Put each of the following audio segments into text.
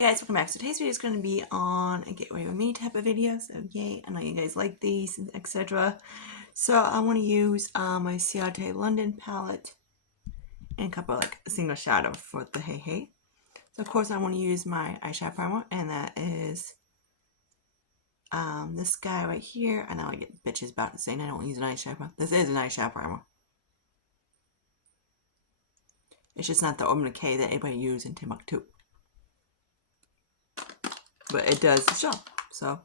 Hey guys, welcome back. So today's video is going to be on a get ready with me type of video. So yay, I know you guys like these, etc. So I want to use my Ciate London palette and a couple of, like a single shadow for the hey hey. So of course I want to use my eyeshadow primer, and that is this guy right here. I know I get bitches about saying I don't use an eyeshadow primer. This is an eyeshadow primer. It's just not the Urban Decay that everybody uses in Timbuktu. But it does the job, so,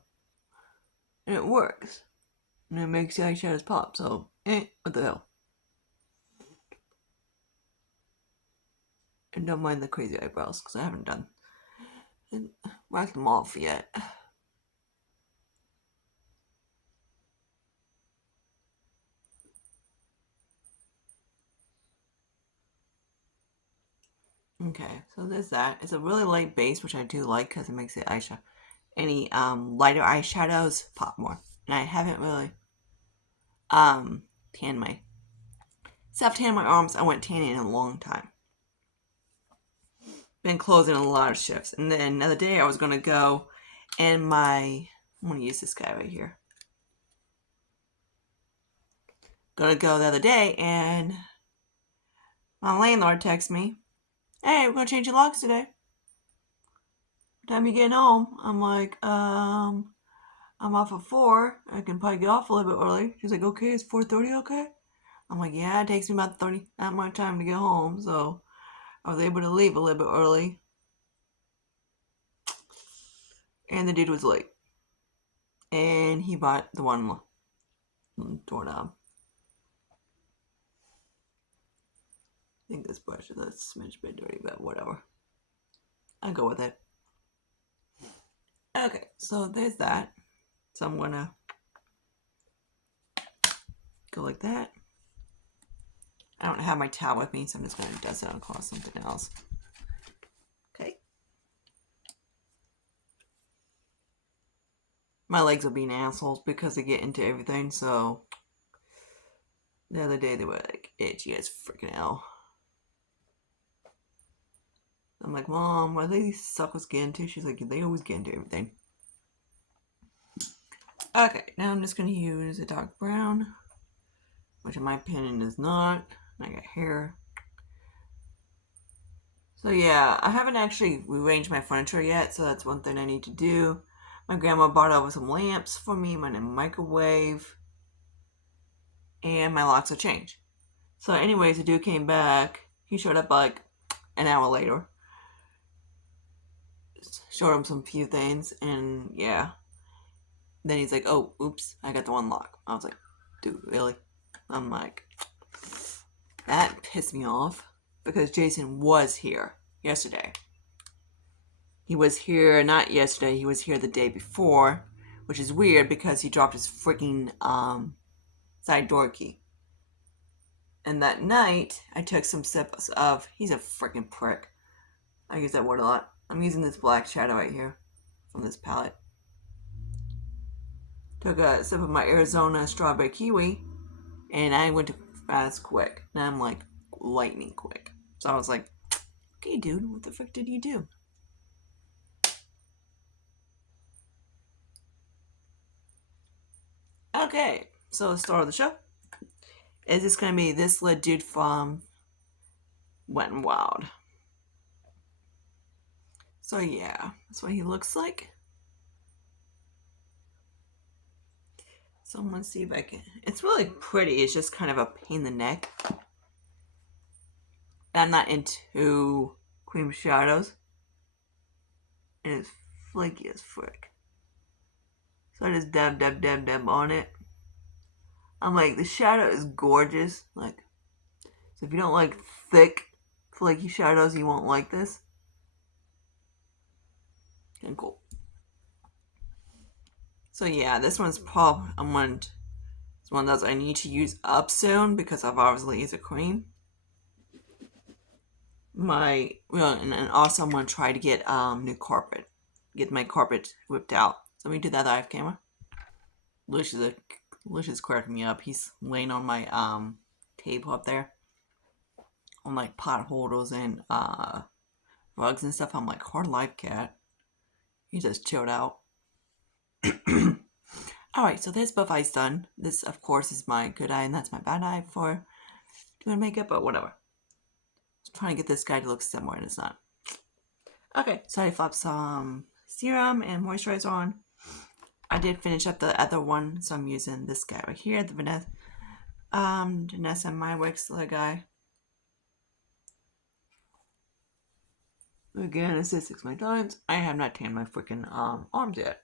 and it works, and it makes the eyeshadows pop, so, what the hell. And don't mind the crazy eyebrows, because I haven't done, and whacked them off yet. Okay, so there's that. It's a really light base, which I do like, because it makes the eyeshadow, any, lighter eyeshadows pop more. And I haven't really, tanned my, self-tanned my arms. I went tanning in a long time. Been closing a lot of shifts. And then another day I was going to go, and I'm going to use this guy right here. Gonna go the other day, and my landlord texts me, "Hey, we're gonna change your locks today. What time you getting home?" I'm like, I'm off at 4. I can probably get off a little bit early. She's like, "Okay, it's 4:30, okay?" I'm like, "Yeah, it takes me about 30 that much time to get home," so I was able to leave a little bit early. And the dude was late. And he bought the one doorknob. I think this brush is a smidge bit dirty, but whatever. I'll go with it. Okay, so there's that. So I'm gonna go like that. I don't have my towel with me, so I'm just gonna dust it across something else. Okay. My legs are being assholes because they get into everything, so the other day they were like itchy as freaking hell. I'm like, "Mom, why do these suckers get into?" She's like, "They always get into everything." Okay, now I'm just gonna use a dark brown, which in my opinion is not. I got hair. So yeah, I haven't actually rearranged my furniture yet, so that's one thing I need to do. My grandma bought over some lamps for me, my microwave, and my locks will change. So anyways, the dude came back. He showed up like an hour later. Showed him some few things, and yeah. Then he's like, "Oh, oops, I got the one lock." I was like, "Dude, really?" I'm like, that pissed me off because Jason was here yesterday. He was here not yesterday, he was here the day before, which is weird because he dropped his freaking side door key. And that night, I took some sips of, he's a freaking prick. I use that word a lot. I'm using this black shadow right here from this palette. Took a sip of my Arizona strawberry kiwi, and I went to fast quick. Now I'm like lightning quick. So I was like, "Okay, dude, what the frick did you do?" Okay, so the start of the show is just gonna be this little dude from Wet n Wild. So yeah, that's what he looks like. So I'm gonna see if I can. It's really pretty. It's just kind of a pain in the neck. I'm not into cream shadows, and it's flaky as frick. So I just dab on it. I'm like, the shadow is gorgeous. Like, so if you don't like thick, flaky shadows, you won't like this. And cool. So yeah, this one's probably it's one of those I need to use up soon because I've obviously used a cream. And also I'm gonna try to get new carpet, get my carpet whipped out. So let me do that off camera. Lush is cracking me up. He's laying on my table up there, on like pot holders and rugs and stuff. I'm like, hard life, cat. He just chilled out. Alright, so there's both eyes done. This, of course, is my good eye, and that's my bad eye for doing makeup, but whatever. Just trying to get this guy to look similar, and it's not. Okay, so I flopped some serum and moisturizer on. I did finish up the other one, so I'm using this guy right here, the Vanessa My Wix guy. Again, it says 6 times. I have not tanned my freaking arms yet.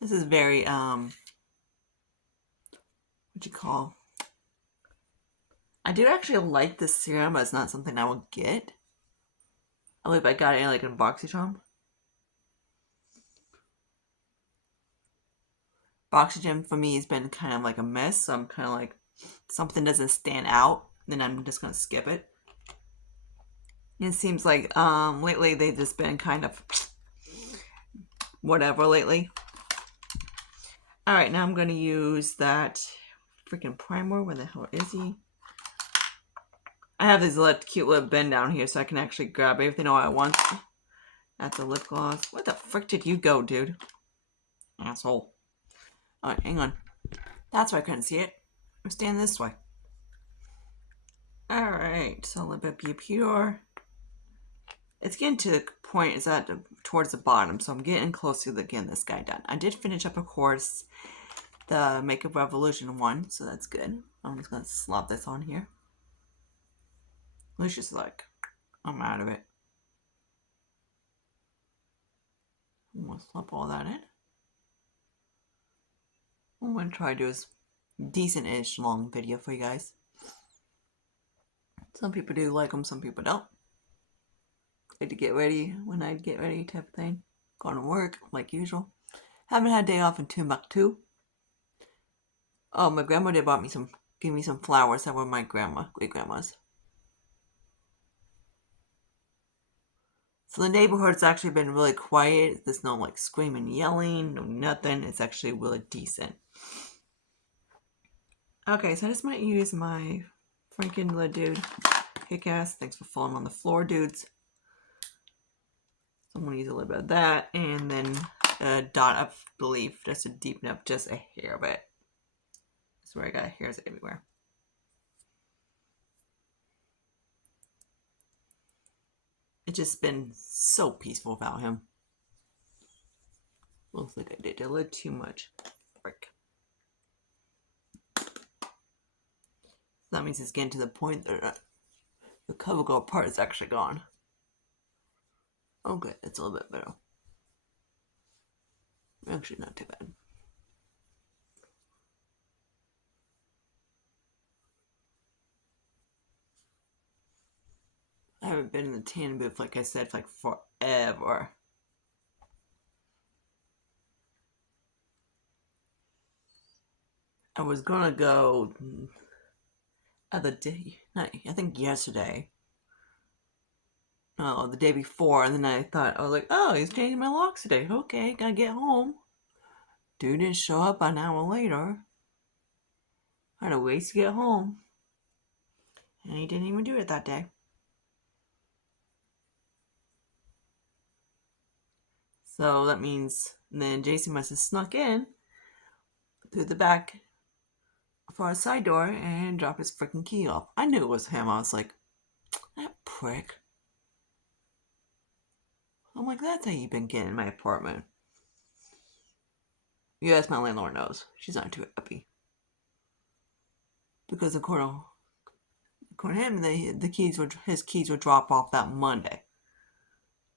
This is very what you call. I do actually like this serum, but it's not something I would get. I believe I got it in like in BoxyCharm. BoxyCharm for me has been kind of like a mess, so I'm kind of like, something doesn't stand out, then I'm just gonna skip it. It seems like lately they've just been kind of whatever lately. Alright, now I'm gonna use that freaking primer. Where the hell is he? I have this cute little bin down here so I can actually grab everything all at once. At the lip gloss. Where the frick did you go, dude? Asshole. Alright, hang on. That's why I couldn't see it. I'm standing this way. Alright, so let it be pure. It's getting to the point, is that towards the bottom, so I'm getting close to getting this guy done. I did finish up, of course, the Makeup Revolution one, so that's good. I'm just going to slop this on here. Lucia's like, I'm out of it. I'm going to slop all that in. I'm going to try to do a decent-ish long video for you guys. Some people do like them, some people don't. Like to get ready when I get ready type of thing. Going to work like usual. Haven't had a day off in Timbuktu. Oh, my grandma did give me some flowers that were my great grandma's. So the neighborhood's actually been really quiet. There's no like screaming, yelling, no nothing. It's actually really decent. Okay, so I just might use my freaking little dude. Kick-ass. Thanks for falling on the floor, dudes. So I'm going to use a little bit of that, and then a dot of Belief, just to deepen up just a hair bit. That's where I got hairs everywhere. It's just been so peaceful without him. Looks like I did a little too much. Frick. That means it's getting to the point that the cover girl part is actually gone. Okay, it's a little bit better. Actually, not too bad. I haven't been in the tan booth, like I said, like forever. I was gonna go other day, I think yesterday. Oh, the day before, and then I thought, I was like, oh, he's changing my locks today. Okay, gotta get home. Dude didn't show up an hour later. I had to wait to get home. And he didn't even do it that day. So that means then Jason must have snuck in through the back for our side door and dropped his freaking key off. I knew it was him. I was like, that prick. I'm like, that's how you've been getting in my apartment. Yes, my landlord knows. She's not too happy. Because according to him, his keys would drop off that Monday.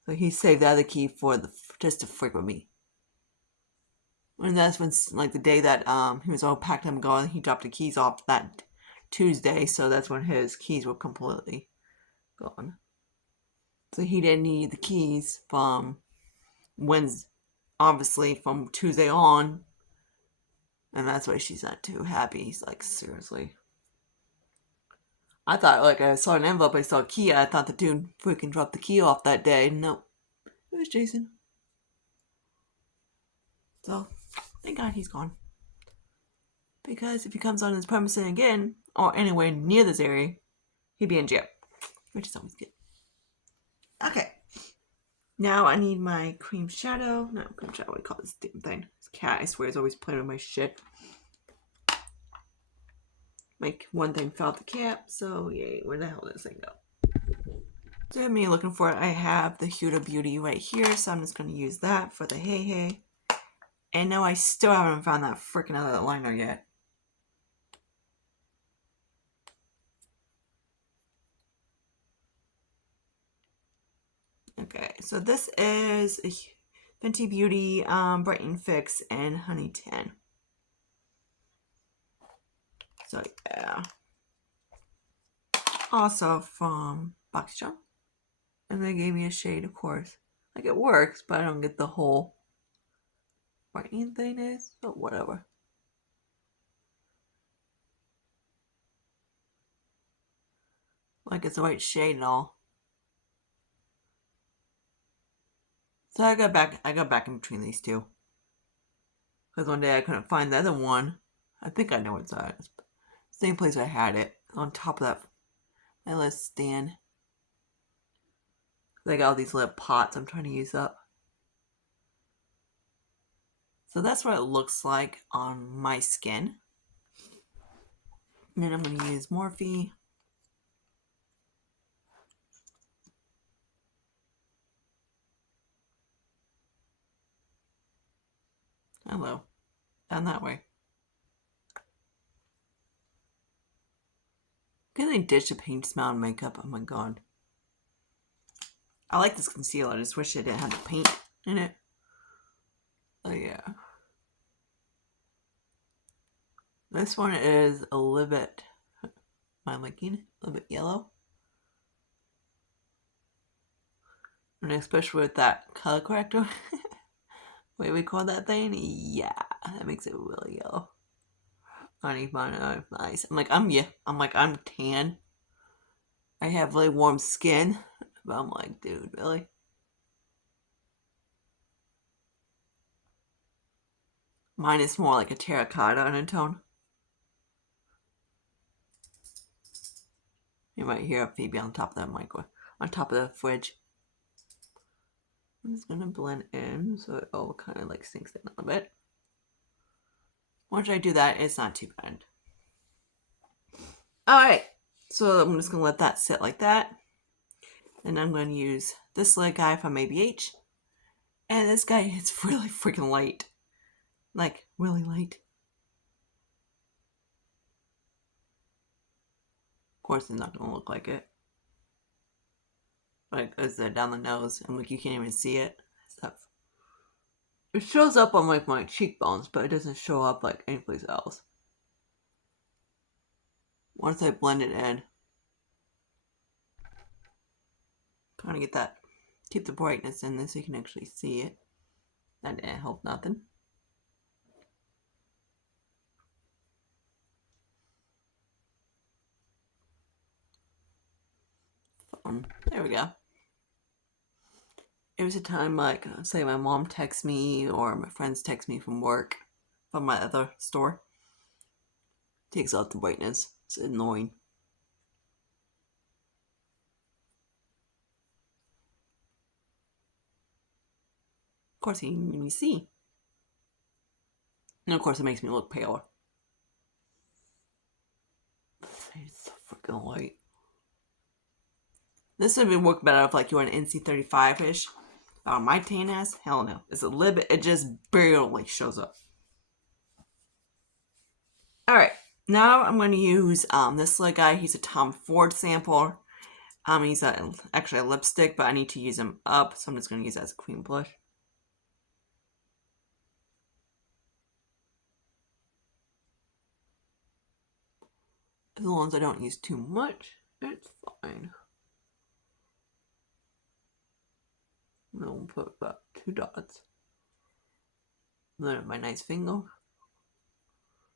So he saved the other key for just to freak with me. And that's when, like, the day that he was all packed up and going, he dropped the keys off that Tuesday. So that's when his keys were completely gone. So he didn't need the keys from Wednesday, obviously from Tuesday on. And that's why she's not too happy. He's like, seriously. I thought, like, I saw an envelope, I saw a key. I thought the dude freaking dropped the key off that day. No, it was Jason. So, thank God he's gone. Because if he comes on his premises again, or anywhere near this area, he'd be in jail. which is always good. Okay. Now I need my cream shadow. Not cream shadow, what do you call this damn thing? This cat, I swear, is always playing with my shit. Like, one thing fell out the cap, so yay, where the hell did this thing go? So me looking for it, I have the Huda Beauty right here, so I'm just going to use that for the Hey Hey. And no, I still haven't found that freaking other liner yet. Okay, so this is a Fenty Beauty Brighten Fix and Honey Tan. So yeah. Also from Box Jump. And they gave me a shade, of course. Like, it works, but I don't get the whole brightening thing is, but whatever. Like, it's the right shade and all. So I got back in between these two. Because one day I couldn't find the other one. I think I know where it's at. It's the same place I had it. On top of that, my little stand. I got all these little pots I'm trying to use up. So that's what it looks like on my skin. And then I'm going to use Morphe. Hello. Down that way. Can they ditch the paint smell and makeup? Oh my god. I like this concealer. I just wish it didn't have the paint in it. Oh yeah. This one is a little bit, my liking, a little bit yellow. And especially with that color corrector. What we call that thing? Yeah, that makes it really yellow. I need my eyes. I'm tan. I have really warm skin. But I'm like, dude, really? Mine is more like a terracotta undertone. You might hear Phoebe on top of that microwave, on top of the fridge. I'm just gonna blend in so it all kind of like sinks in a little bit. Once I do that, it's not too bad. Alright, so I'm just gonna let that sit like that. And I'm gonna use this little guy from ABH. And this guy is really freaking light. Like, really light. Of course, it's not gonna look like it. Like, it's down the nose, and like you can't even see it. Stuff. It shows up on like my cheekbones, but it doesn't show up like anyplace else. Once I blend it in, kind of get that, keep the brightness in this so you can actually see it. That didn't help nothing. There we go. It was a time like, say my mom texts me or my friends text me from work, from my other store. Takes out the brightness. It's annoying. Of course, you can see. And of course, it makes me look paler. It's so freaking light. This would work better if like you were an NC35-ish. My tan ass, hell no. It's a little bit, it just barely shows up. Alright, now I'm going to use this little guy. He's a Tom Ford sample. He's actually a lipstick, but I need to use him up, so I'm just going to use that as a cream blush. As long as I don't use too much, it's fine. I'm going to put about 2 dots. Then my nice finger.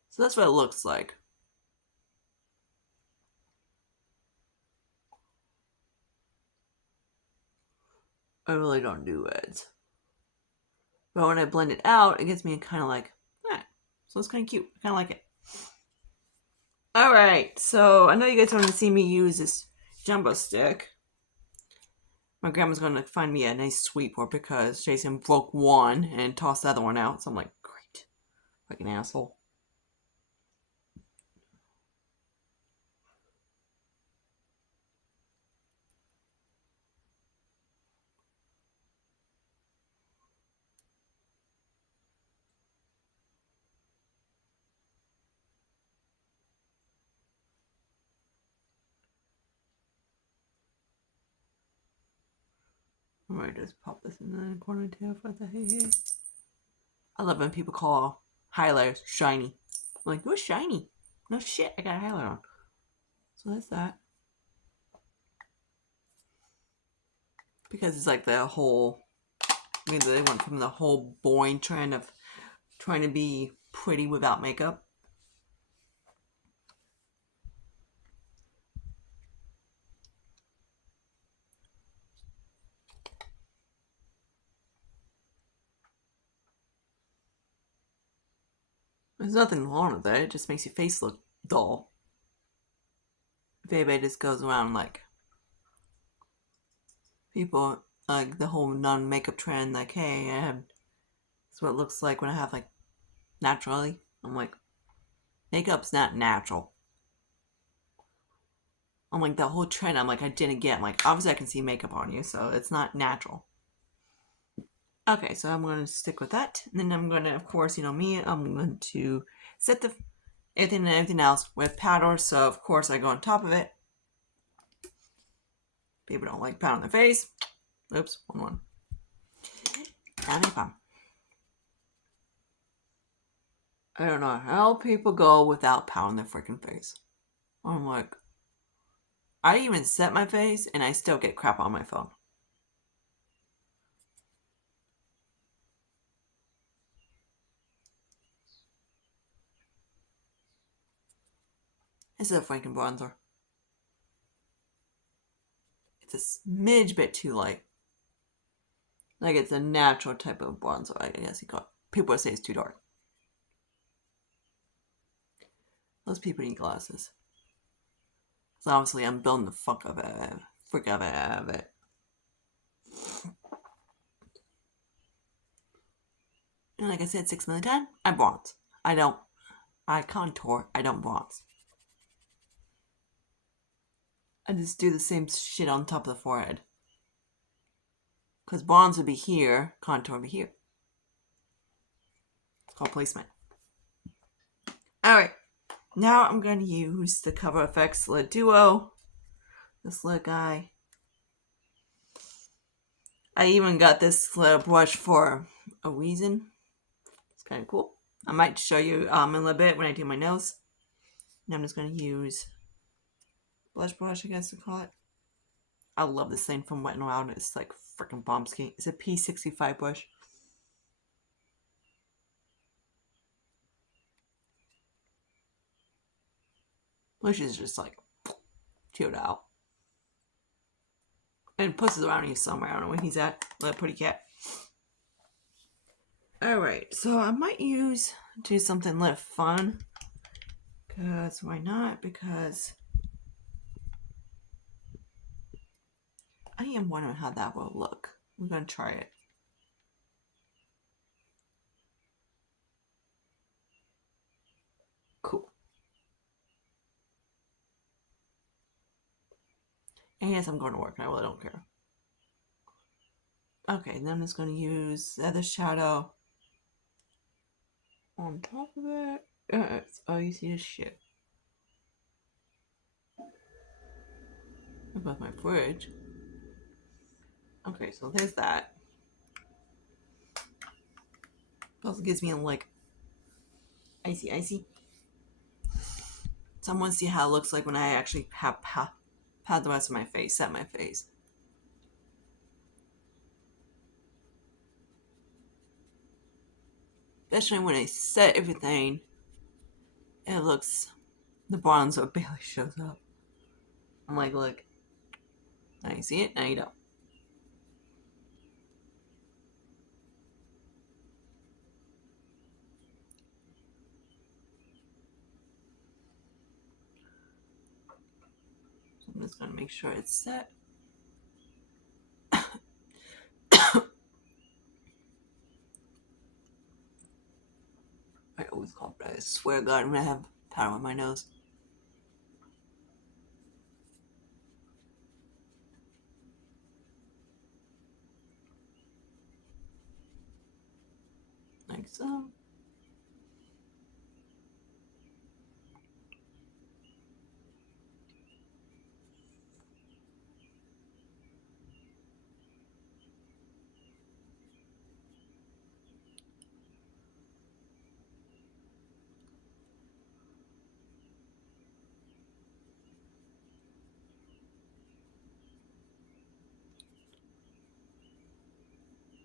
So that's what it looks like. I really don't do reds. But when I blend it out, it gets me kind of like, so it's kind of cute. I kind of like it. Alright, so I know you guys want to see me use this jumbo stick. My grandma's going to find me a nice sweet board because Jason broke one and tossed the other one out. So I'm like, great. Fucking asshole. I might just pop this in the corner too for the hey. I love when people call highlighters shiny. I'm like, what's shiny? No shit, I got a highlighter on. So that's that. Because it's like the whole, I mean, they went from the whole boring trend of trying to be pretty without makeup. There's nothing wrong with it. It just makes your face look dull. If anybody just goes around like people like the whole non-makeup trend, like, hey, it's what it looks like when I have like naturally. I'm like, makeup's not natural. I'm like, the whole trend, I'm like, I didn't get. I'm like, obviously I can see makeup on you, so it's not natural. Okay, so I'm going to stick with that. And then I'm going to, of course, you know me, I'm going to set the everything else with powder. So, of course, I go on top of it. People don't like powder on their face. Oops, one. Not any problem. I don't know how people go without powder on their freaking face. I'm like, I even set my face and I still get crap on my phone. This is a freaking bronzer. It's a smidge bit too light. Like it's a natural type of bronzer, I guess you call it. People would say it's too dark. Those people need glasses. So obviously I'm building the fuck of it. Freak of it. And like I said 6 million times, I bronze. I contour, I don't bronze. I just do the same shit on top of the forehead. Because bronze would be here, contour would be here. It's called placement. Alright, now I'm going to use the Cover FX Lid Duo. This little guy. I even got this little brush for a reason. It's kind of cool. I might show you in a little bit when I do my nose. And I'm just going to use blush brush, I guess to call it. I love this thing from Wet n Wild. It's like freaking bombski. It's a P65 brush. Which is just like chilled out. And Puss is around here somewhere. I don't know where he's at. Little pretty cat. Alright, so I might do something a little fun. Because why not? Because I am wondering how that will look. I'm going to try it. Cool. And yes, I'm going to work. I really don't care. Okay, then I'm just going to use the other shadow on top of it. It's all you see is shit. Above my fridge. Okay, so there's that. Also gives me a like icy. So I want to see how it looks like when I actually pat the rest of my face, set my face. Especially when I set everything, it looks, the bronzer barely shows up. I'm like, look, now you see it, now you don't. So I'm just gonna make sure it's set. I always call it. I swear to God, I'm gonna have powder on my nose. Like so.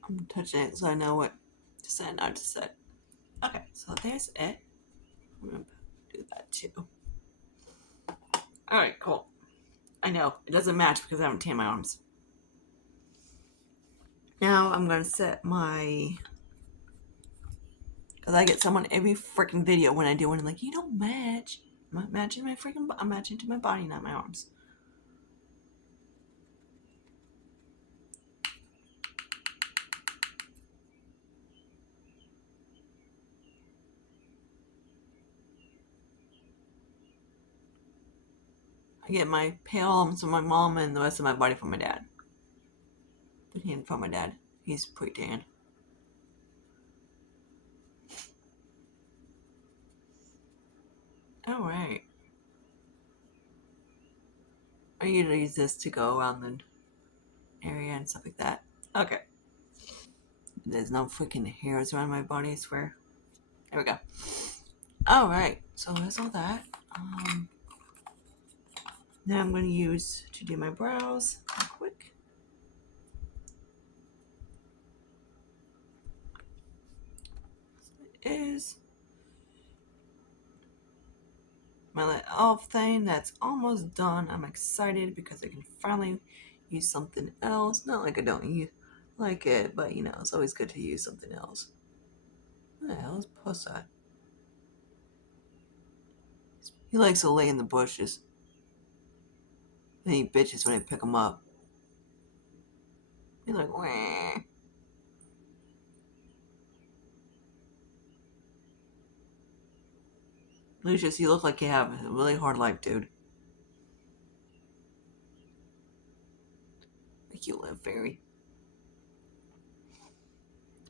I'm touching it so I know what to set and not to set. Okay, so there's it. I'm gonna do that too. Alright, cool. I know, it doesn't match because I haven't tanned my arms. Now I'm gonna set my... Because I get someone every freaking video when I do one, and like, you don't match. I'm not matching my freaking... I'm matching to my body, not my arms. I get my pale arms from my mom and the rest of my body from my dad. The tan from my dad. He's pretty tan. Alright. I usually use this to go around the area and stuff like that. Okay. There's no freaking hairs around my body, I swear. There we go. Alright, so there's all that. Now I'm going to use to do my brows real quick. So it is my little elf thing that's almost done. I'm excited because I can finally use something else. Not like I don't like it, but you know, it's always good to use something else. What the hell is Puss at? He likes to lay in the bushes. And he bitches when I pick him up. He's like, wah. Lucius, you look like you have a really hard life, dude. Like you live fairy.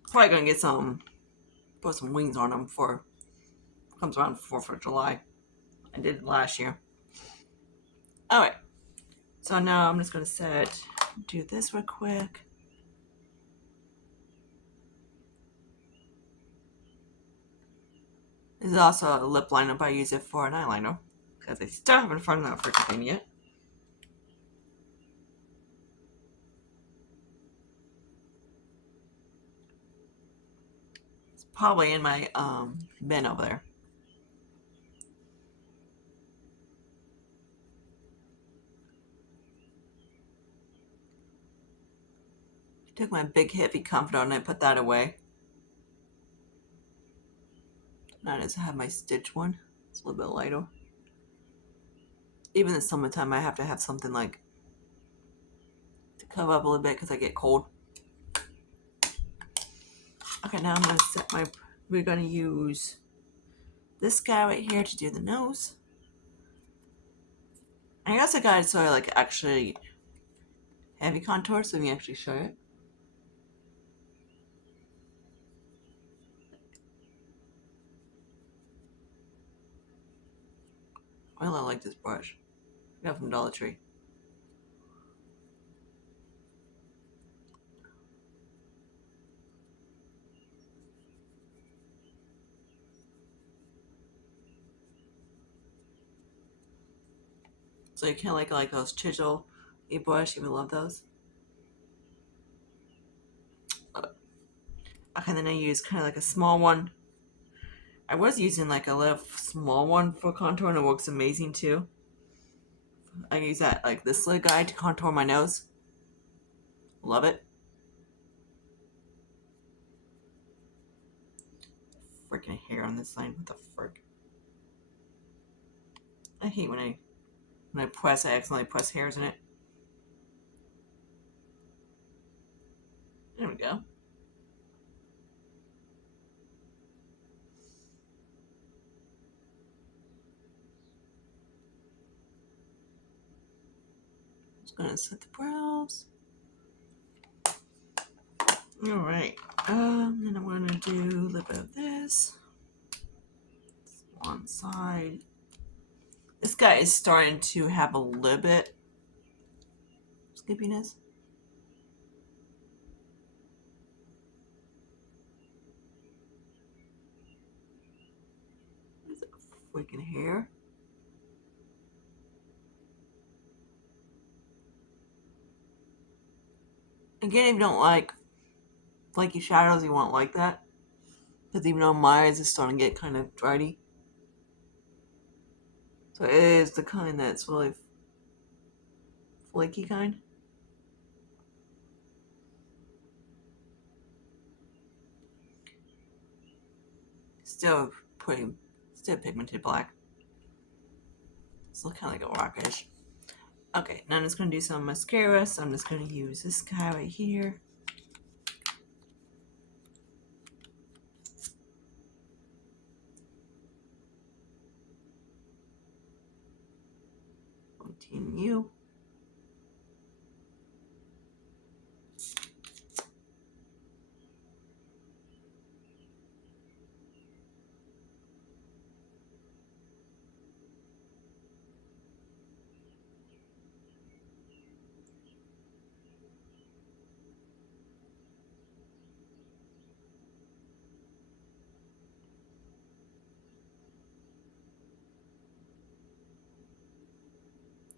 Probably gonna get put some wings on him before it comes around 4th of July. I did it last year. Alright. So now I'm just gonna do this real quick. This is also a lip liner, but I use it for an eyeliner. Because I still haven't found that freaking thing yet. It's probably in my bin over there. I took my big heavy comforter and I put that away. Now I just have my stitch one. It's a little bit lighter. Even in the summertime, I have to have something like to cover up a little bit because I get cold. Okay, now I'm going to set my... We're going to use this guy right here to do the nose. I guess I got it so I like actually heavy contour so we can actually show it. I really like this brush. I got it from Dollar Tree. So you kind of like those chisel brush. You would love those. Okay, then I use kind of like a small one. I was using like a little small one for contour and it works amazing too. I use that like this little guy to contour my nose. Love it. Freaking hair on this side. What the frick? I hate when I When I accidentally press hairs in it. There we go. Just gonna set the brows. Alright. Then I'm gonna do a little bit of this. One side. This guy is starting to have a little bit skippiness. What is that freaking hair? Again, if you don't like flaky shadows, you won't like that. Because even though my eyes is starting to get kind of dry. So it is the kind that's really flaky kind. Still pigmented black. Still kind of like a rockish. Okay, now I'm just going to do some mascara. So I'm just going to use this guy right here. Continue.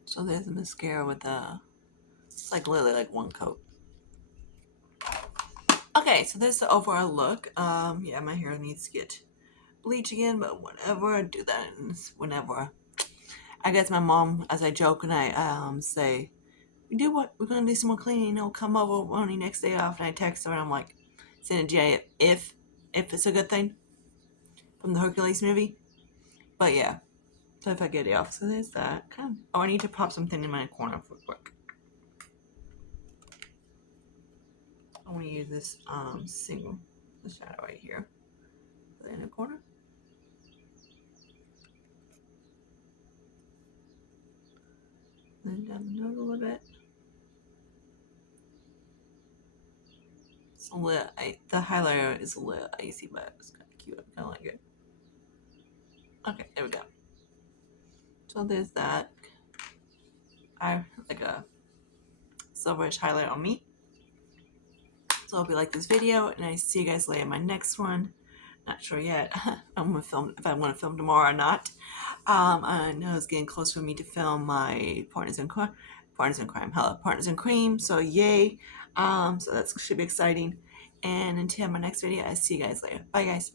So there's a mascara with it's like literally like one coat. Okay, so there's the overall look. Yeah, my hair needs to get bleach again, but whatever, I do that whenever. I guess my mom, as I joke and I say, we're gonna do some more cleaning, come over on the next day off, and I text her and I'm like, send it to you if it's a good thing from the Hercules movie. But yeah. So if I get it off, so there's that. Oh, I need to pop something in my corner real quick. I want to use this the shadow right here. Put it in the corner. Then down the nose a little bit. It's a little, the highlighter is a little icy, but it's kind of cute. I kind of like it. Okay, there we go. So there's that. I have like a silverish highlight on me. So I hope you like this video, and I see you guys later in my next one. Not sure yet. I'm gonna film if I want to film tomorrow or not. I know it's getting close for me to film my Partners in Crime. Partners in Cream. So yay! So that should be exciting. And until my next video, I see you guys later. Bye, guys.